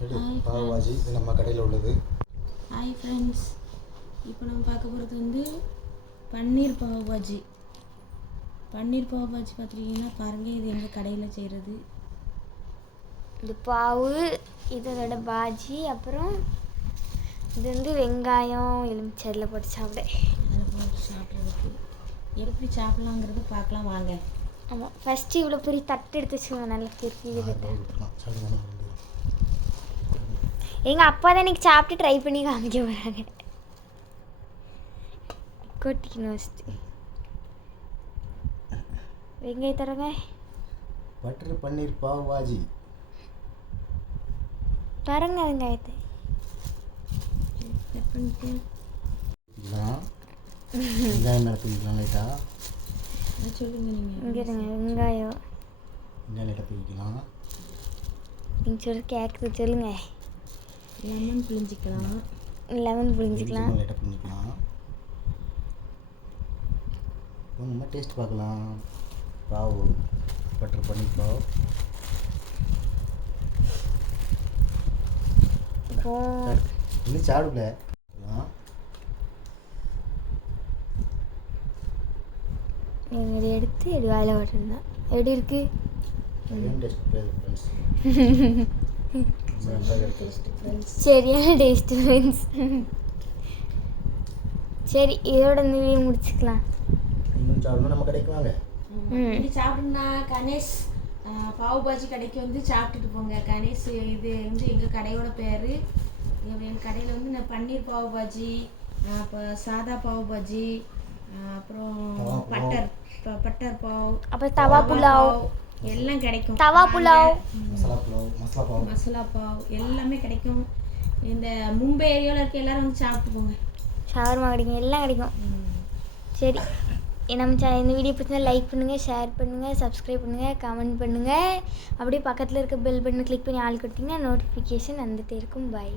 பாவ் பாஜி இது நம்ம கடையில் உள்ளது. ஹாய் ஃப்ரெண்ட்ஸ் இப்போ நம்ம பார்க்க போகிறது வந்து பன்னீர் பாவ் பாஜி பன்னீர் பாவ் பாஜி பார்த்துட்டிங்கன்னா பாருங்கள் இது எங்கள் கடையில் செய்கிறது இது பாவு இதோட பாஜி அப்புறம் இது வந்து வெங்காயம் எலுமிச்சை அதில் போட்டு சாப்பிட. அதில் போட்டு சாப்பிட்றதுக்கு. எப்படி சாப்பிட்லாங்கிறது பார்க்கலாம் வாங்க. ஆமாம் ஃபஸ்ட்டு இவ்வளோ பெரிய தட்டு எடுத்து வச்சுக்கோங்க நல்லா சாப்பிடுங்க எங்கள் அப்பா தான் இன்னைக்கு சாப்பிட்டு ட்ரை பண்ணி காமிக்க போகிறாங்க கொட்டிக்கணும் ஃபஸ்ட்டு வெங்காயம் தரங்க பட்டர் பன்னீர் பாவ் பாஜி தரங்க வெங்காயத்தை. வெங்காயம் மேலே தூக்கிக்கலாம் லைட்டாக சொல்லுங்கள் இங்கே இருங்க வெங்காயம். வெங்காயம் லைட்டாக தூக்கிக்கலாம். நீங்கள் சொல்லி கேட்குது சொல்லுங்க. லெமன் புளிஞ்சிக்கலாம் லெமன் புழிஞ்சிக்கலாம். லைட்டாக புரிஞ்சிக்கலாம் நம்ம டேஸ்ட் பார்க்கலாம். பாவ் பட்டர் பன்னீர் பாவ். இன்னும் சாப்பிடல. நீங்கள் இதை எடுத்து இது வாயில் ஓட்டணும் எப்படி இருக்குது சரியான டேஸ்ட் ஃப்ரெண்ட்ஸ் சரி இதோட இந்த வீடியோ முடிச்சுக்கலாம். இன்னும் சாப்பிடணும் நம்ம கடைக்கு வாங்க. இப்படி சாப்பிடுனா கணேஷ் பாவ் பாஜி கடைக்கு வந்து சாப்பிட்டுட்டு போங்க. கணேஷ் இது வந்து எங்கள் கடையோட பேர். எங்கள் கடையில் வந்து நான் பன்னீர் பாவ் பாஜி அப்போ சாதா பாவ் பாஜி அப்புறம். பட்டர் ப- பட்டர் பாவ் அப்புறம் தவா புலாவ். எல்லாம் கிடைக்கும். தவா புலாவ். புலாவ் மசாலா பாவ் மசாலா பாவ் எல்லாமே கிடைக்கும். இந்த மும்பை ஏரியாவில் இருக்க எல்லாரும் வந்து சாப்பிட்டு போங்க. ஷவர்மா கிடைக்கும் எல்லாம் கிடைக்கும். சரி நம்ம சே இந்த வீடியோ பிடிச்சா லைக் பண்ணுங்கள் ஷேர் பண்ணுங்கள் சப்ஸ்கிரைப் பண்ணுங்கள் கமெண்ட் பண்ணுங்கள் அப்படியே பக்கத்தில் இருக்க பெல் பட்டனை கிளிக் பண்ணி ஆள் கொடுத்தீங்கன்னா நோட்டிஃபிகேஷன் வந்துட்டே இருக்கும். பை